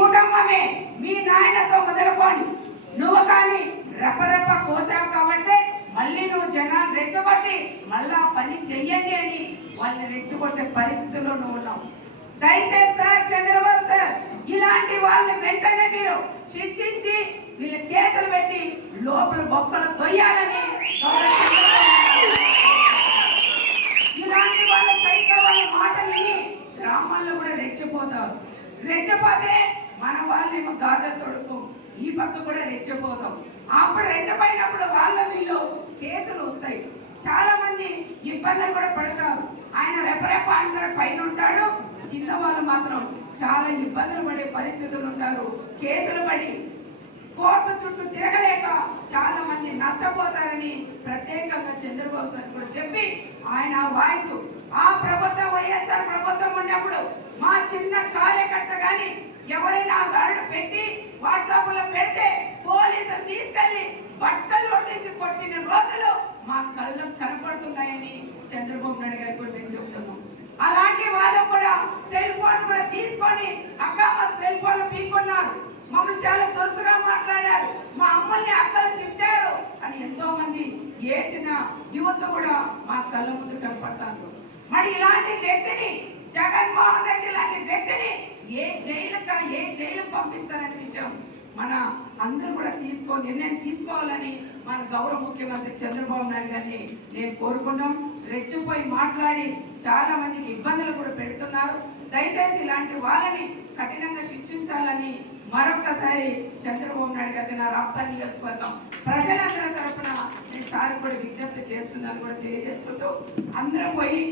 కుటుంబమే మీ నాయనతో మొదలుకోండి నువ్వు కానీ రెపరెప కోసావు కాబట్టి మళ్ళీ నువ్వు జనాన్ని రెచ్చగొట్టి మళ్ళా పని చెయ్యండి అని వాళ్ళని రెచ్చగొట్టే పరిస్థితుల్లో నువ్వు ఉన్నావు. దయచేసి సార్ చంద్రబాబు సార్ ఇలాంటి వాళ్ళని వెంటనే మీరు శిక్షించి వీళ్ళ కేసులు పెట్టి లోపల బొక్కలు తొయ్యాలని, ఇలాంటి వాళ్ళ సైతం వాళ్ళ మాట విని గ్రామాల్లో కూడా రెచ్చిపోతారు. రెచ్చపోతే మన వాళ్ళేమో గాజలు తొడుకు ఈ పక్క కూడా రెచ్చిపోతాం. అప్పుడు రెచ్చపోయినప్పుడు వాళ్ళ వీళ్ళు కేసులు వస్తాయి. చాలా మంది ఇబ్బందులు కూడా పడతారు. ఆయన రెపరెప అంటాడు, పైన ఉంటాడు, కింద వాళ్ళు మాత్రం చాలా ఇబ్బందులు పడే పరిస్థితులు ఉంటారు. కేసులు పడి కోర్టు చుట్టూ తిరగలేక చాలా మంది నష్టపోతారని ప్రత్యేకంగా చంద్రబాబు సార్ కూడా చెప్పి ఆయన వాయిస్ ఆ ప్రభుత్వం వైఎస్ఆర్ ప్రభుత్వం ఉన్నప్పుడు మా చిన్న కార్యకర్త గాని ఎవరైనా గాడు పెట్టి వాట్సాప్ లో పెడితే పోలీసులు తీసుకెళ్లి బట్టలు ఒట్టేసి కొట్టిన రోజులు మా కళ్ళకు కనపడుతున్నాయని చంద్రబాబు నాయుడు గారు కూడా మేము చెప్తున్నాం. అలాంటి వాళ్ళు కూడా సెల్ ఫోన్ కూడా తీసుకొని అక్క మా సెల్ ఫోన్ పీకున్నారు, మమ్మల్ని చాలా దురుసుగా మాట్లాడారు, మా అమ్మల్ని అక్కలు తిట్టారు అని ఎంతో మంది ఏడ్చిన యువత కూడా మా కళ్ళ ముందు కనపడతారు. మరి ఇలాంటి వ్యక్తిని జగన్మోహన్ రెడ్డి లాంటి వ్యక్తిని ఏ జైలుకు పంపిస్తారనే విషయం మన అందరూ కూడా నిర్ణయం తీసుకోవాలని మన గౌరవ ముఖ్యమంత్రి చంద్రబాబు నాయుడు గారిని నేను కోరుకున్నాం. రెచ్చిపోయి మాట్లాడి చాలా మందికి ఇబ్బందులు కూడా పెడుతున్నారు. దయచేసి ఇలాంటి వాళ్ళని కఠినంగా శిక్షించాలని మరొక్కసారి చంద్రబాబు నాయుడు గారికి నా రాప్తాడు నియోజకవర్గం ప్రజలందరి తరఫున నేను సార్ కూడా విజ్ఞప్తి చేస్తున్నాను కూడా తెలియజేసుకుంటూ అందరూ పోయి